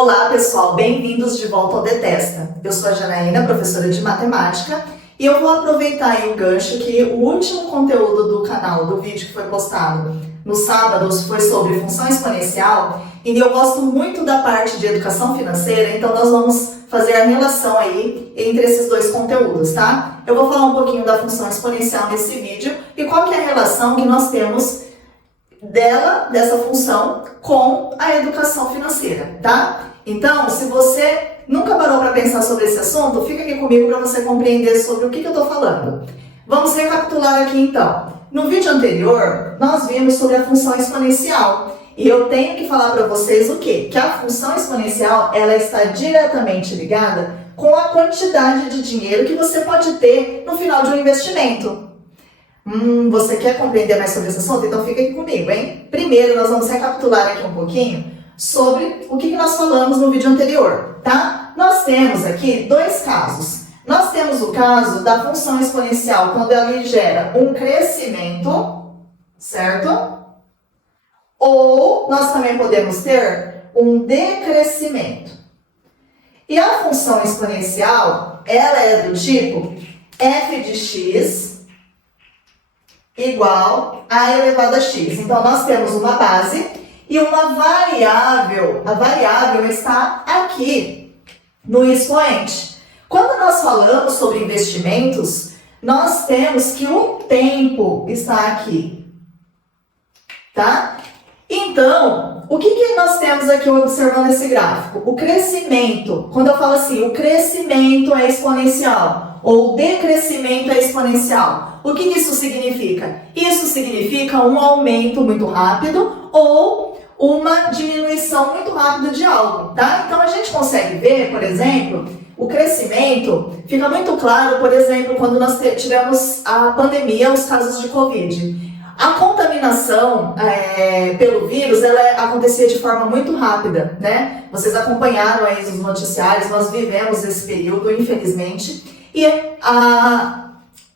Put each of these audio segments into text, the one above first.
Olá pessoal, bem-vindos de volta ao Detesta. Eu sou a Janaína, professora de matemática, e eu vou aproveitar aí o gancho que o último conteúdo do canal, do vídeo que foi postado no sábado, foi sobre função exponencial, e eu gosto muito da parte de educação financeira, então nós vamos fazer a relação aí entre esses dois conteúdos, tá? Eu vou falar um pouquinho da função exponencial nesse vídeo e qual que é a relação que nós temos dessa função com a educação financeira, tá? Então, se você nunca parou para pensar sobre esse assunto, fica aqui comigo para você compreender sobre o que eu estou falando. Vamos recapitular aqui então. No vídeo anterior, nós vimos sobre a função exponencial. E eu tenho que falar para vocês o quê? Que a função exponencial, ela está diretamente ligada com a quantidade de dinheiro que você pode ter no final de um investimento. Você quer compreender mais sobre esse assunto? Então fica aqui comigo, hein? Primeiro, nós vamos recapitular aqui um pouquinho sobre o que nós falamos no vídeo anterior, tá? Nós temos aqui dois casos. Nós temos o caso da função exponencial, quando ela gera um crescimento, certo? Ou nós também podemos ter um decrescimento. E a função exponencial, ela é do tipo f de x igual a elevado a x. Então, nós temos uma base e uma variável. A variável está aqui no expoente. Quando nós falamos sobre investimentos, nós temos que o tempo está aqui, tá? Então, o que nós temos aqui observando esse gráfico? O crescimento. Quando eu falo assim, o crescimento é exponencial ou o decrescimento é exponencial. O que isso significa? Isso significa um aumento muito rápido ou uma diminuição muito rápida de algo, tá? Então, a gente consegue ver, por exemplo, o crescimento fica muito claro, por exemplo, quando nós tivemos a pandemia, os casos de Covid. A contaminação pelo vírus, ela acontecia de forma muito rápida, né? Vocês acompanharam aí os noticiários, nós vivemos esse período, infelizmente, e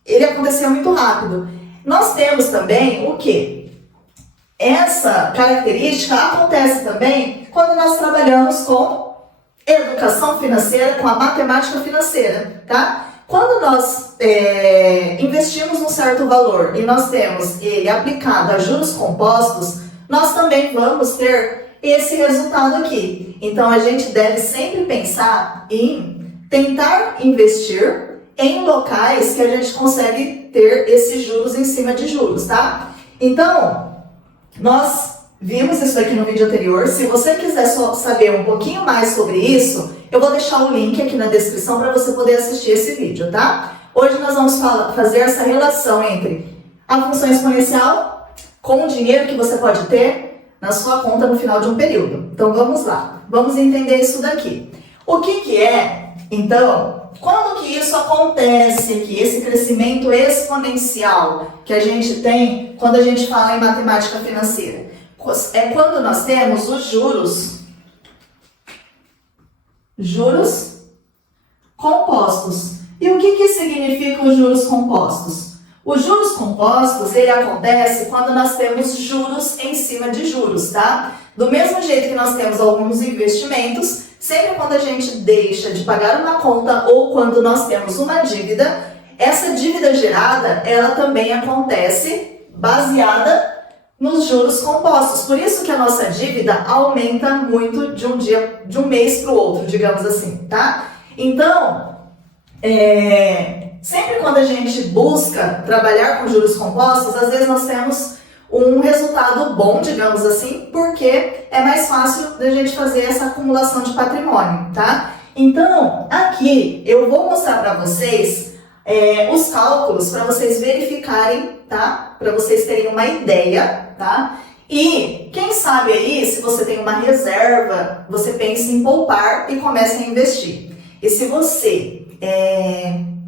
ele acontecia muito rápido. Nós temos também o quê? Essa característica acontece também quando nós trabalhamos com educação financeira, com a matemática financeira, tá? Quando nós investimos um certo valor e nós temos ele aplicado a juros compostos, nós também vamos ter esse resultado aqui. Então, a gente deve sempre pensar em tentar investir em locais que a gente consegue ter esses juros em cima de juros, tá? Então, nós vimos isso aqui no vídeo anterior. Se você quiser saber um pouquinho mais sobre isso, eu vou deixar o link aqui na descrição para você poder assistir esse vídeo, tá? Hoje nós vamos fazer essa relação entre a função exponencial com o dinheiro que você pode ter na sua conta no final de um período. Então vamos lá, vamos entender isso daqui. O que é, então, quando que isso acontece aqui, esse crescimento exponencial que a gente tem quando a gente fala em matemática financeira? É quando nós temos os juros compostos. E o que significa os juros compostos? Os juros compostos, ele acontece quando nós temos juros em cima de juros, tá? Do mesmo jeito que nós temos alguns investimentos, sempre quando a gente deixa de pagar uma conta ou quando nós temos uma dívida, essa dívida gerada, ela também acontece baseada nos juros compostos. Por isso que a nossa dívida aumenta muito de um mês para o outro, digamos assim, tá? Então, sempre quando a gente busca trabalhar com juros compostos, às vezes nós temos um resultado bom, digamos assim, porque é mais fácil da gente fazer essa acumulação de patrimônio, tá? Então, aqui eu vou mostrar para vocês os cálculos para vocês verificarem, tá? Para vocês terem uma ideia, tá? E quem sabe aí, se você tem uma reserva, você pense em poupar e comece a investir. E se você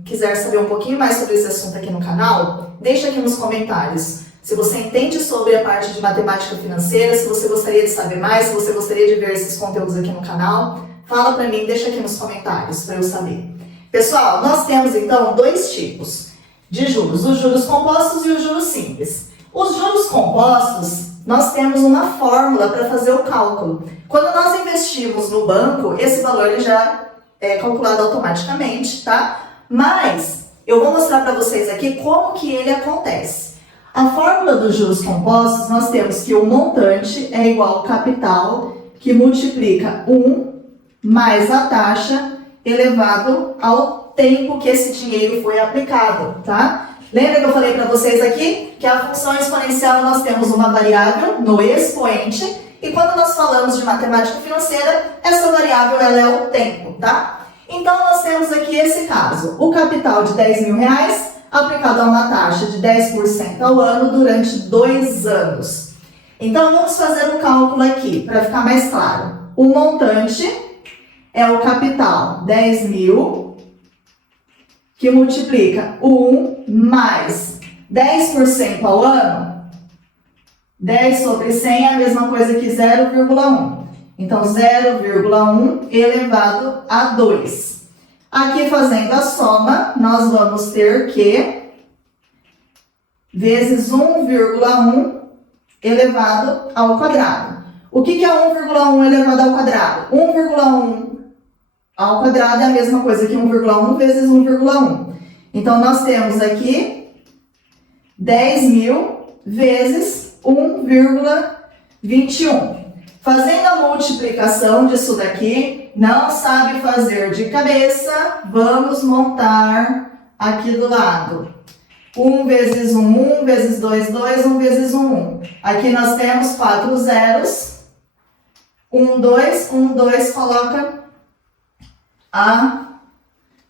quiser saber um pouquinho mais sobre esse assunto aqui no canal, deixa aqui nos comentários. Se você entende sobre a parte de matemática financeira, se você gostaria de saber mais, se você gostaria de ver esses conteúdos aqui no canal, fala para mim, deixa aqui nos comentários para eu saber. Pessoal, nós temos então dois tipos de juros, os juros compostos e os juros simples. Os juros compostos, nós temos uma fórmula para fazer o cálculo. Quando nós investimos no banco, esse valor ele já é calculado automaticamente, tá? Mas eu vou mostrar para vocês aqui como que ele acontece. A fórmula dos juros compostos, nós temos que o montante é igual ao capital, que multiplica 1 mais a taxa elevado ao tempo que esse dinheiro foi aplicado, tá? Lembra que eu falei para vocês aqui que a função exponencial nós temos uma variável no expoente e quando nós falamos de matemática financeira, essa variável ela é o tempo, tá? Então nós temos aqui esse caso, o capital de R$10.000 aplicado a uma taxa de 10% ao ano durante 2 anos. Então vamos fazer um cálculo aqui para ficar mais claro. O montante é o capital 10.000 que multiplica 1 mais 10% ao ano, 10 sobre 100 é a mesma coisa que 0,1. Então, 0,1 elevado a 2. Aqui, fazendo a soma, nós vamos ter que vezes 1,1 elevado ao quadrado. O que é 1,1 elevado ao quadrado? 1,1 ao quadrado é a mesma coisa que 1,1 vezes 1,1. Então, nós temos aqui 10.000 vezes 1,21. Fazendo a multiplicação disso daqui, não sabe fazer de cabeça, vamos montar aqui do lado. 1 vezes 1, 1 vezes 2, 2, 1 vezes 1, 1. Aqui nós temos 4 zeros. 1, 2, 1, 2, coloca a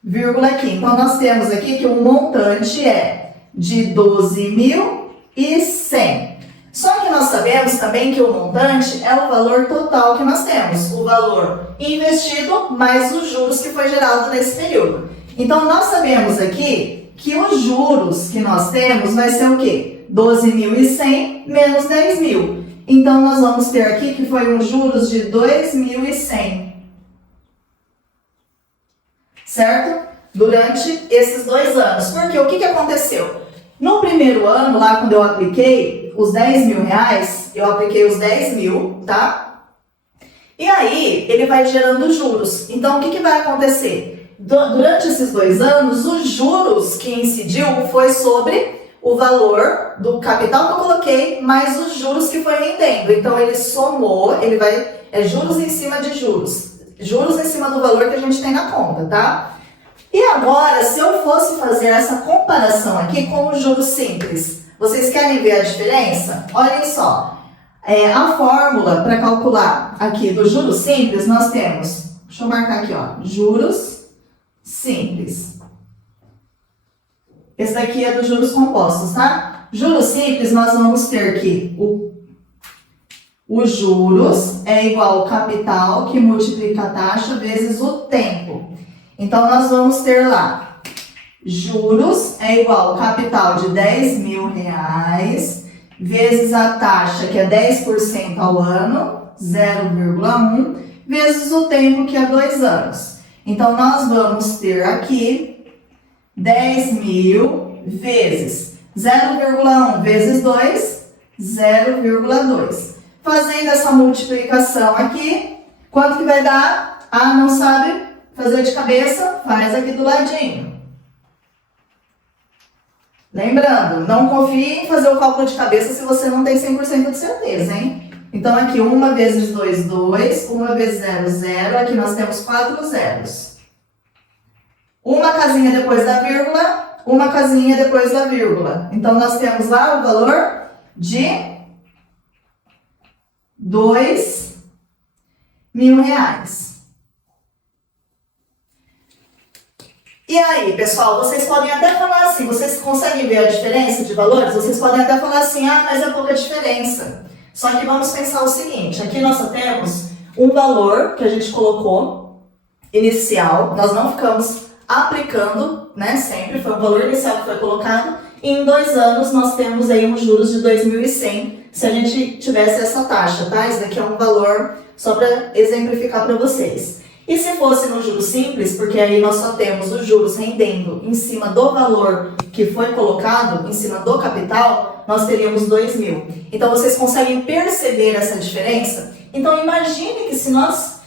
vírgula aqui. Então, nós temos aqui que o montante é de 12.100. Só que nós sabemos também que o montante é o valor total que nós temos. O valor investido mais os juros que foi gerado nesse período. Então, nós sabemos aqui que os juros que nós temos vai ser o quê? 12.100 menos 10.000. Então, nós vamos ter aqui que foi uns juros de 2.100. Certo? Durante esses 2 anos. Porque o que aconteceu? No primeiro ano, lá quando eu apliquei os R$10.000, eu apliquei os 10.000, tá? E aí, ele vai gerando juros. Então, o que vai acontecer? Durante esses 2 anos, os juros que incidiu foi sobre o valor do capital que eu coloquei, mais os juros que foi rendendo. Então, ele somou, ele vai, juros em cima de juros. Juros em cima do valor que a gente tem na conta, tá? E agora, se eu fosse fazer essa comparação aqui com o juros simples, vocês querem ver a diferença? Olhem só, a fórmula para calcular aqui do juros simples, nós temos, deixa eu marcar aqui, ó, juros simples. Esse daqui é dos juros compostos, tá? Juros simples, nós vamos ter que os juros é igual ao capital que multiplica a taxa vezes o tempo. Então, nós vamos ter lá, juros é igual ao capital de R$10.000 vezes a taxa, que é 10% ao ano, 0,1, vezes o tempo, que é 2 anos. Então, nós vamos ter aqui 10.000 vezes 0,1 vezes 2, 0,2. Fazendo essa multiplicação aqui, quanto que vai dar? Ah, não sabe fazer de cabeça? Faz aqui do ladinho. Lembrando, não confie em fazer o cálculo de cabeça se você não tem 100% de certeza, hein? Então, aqui 1 vezes 2, 2. 1 vezes 0, 0. Aqui nós temos 4 zeros. Uma casinha depois da vírgula, uma casinha depois da vírgula. Então, nós temos lá o valor de R$2.000. E aí, pessoal, vocês podem até falar assim, vocês conseguem ver a diferença de valores? Vocês podem até falar assim, ah, mas é pouca diferença. Só que vamos pensar o seguinte, aqui nós só temos um valor que a gente colocou inicial, nós não ficamos aplicando, né, sempre, foi um valor inicial que foi colocado, e em 2 anos nós temos aí uns juros de 2.100, se a gente tivesse essa taxa, tá? Isso daqui é um valor só para exemplificar para vocês. E se fosse no juros simples, porque aí nós só temos os juros rendendo em cima do valor que foi colocado, em cima do capital, nós teríamos 2.000. Então, vocês conseguem perceber essa diferença? Então, imagine que se nós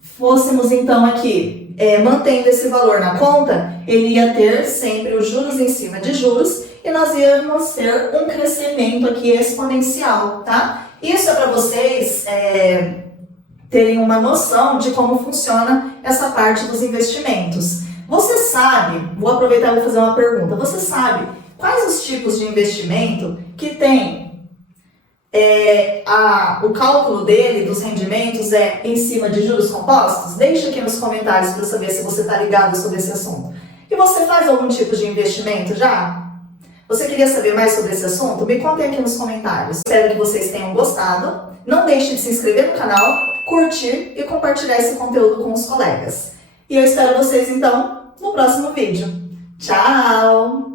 fôssemos, então, aqui, mantendo esse valor na conta, ele ia ter sempre os juros em cima de juros e nós íamos ter um crescimento aqui exponencial, tá? Isso é para vocês terem uma noção de como funciona essa parte dos investimentos. Você sabe, vou aproveitar e vou fazer uma pergunta, você sabe quais os tipos de investimento que tem o cálculo dele, dos rendimentos, em cima de juros compostos? Deixa aqui nos comentários para eu saber se você está ligado sobre esse assunto. E você faz algum tipo de investimento já? Você queria saber mais sobre esse assunto? Me contem aqui nos comentários. Espero que vocês tenham gostado. Não deixe de se inscrever no canal, curtir e compartilhar esse conteúdo com os colegas. E eu espero vocês, então, no próximo vídeo. Tchau!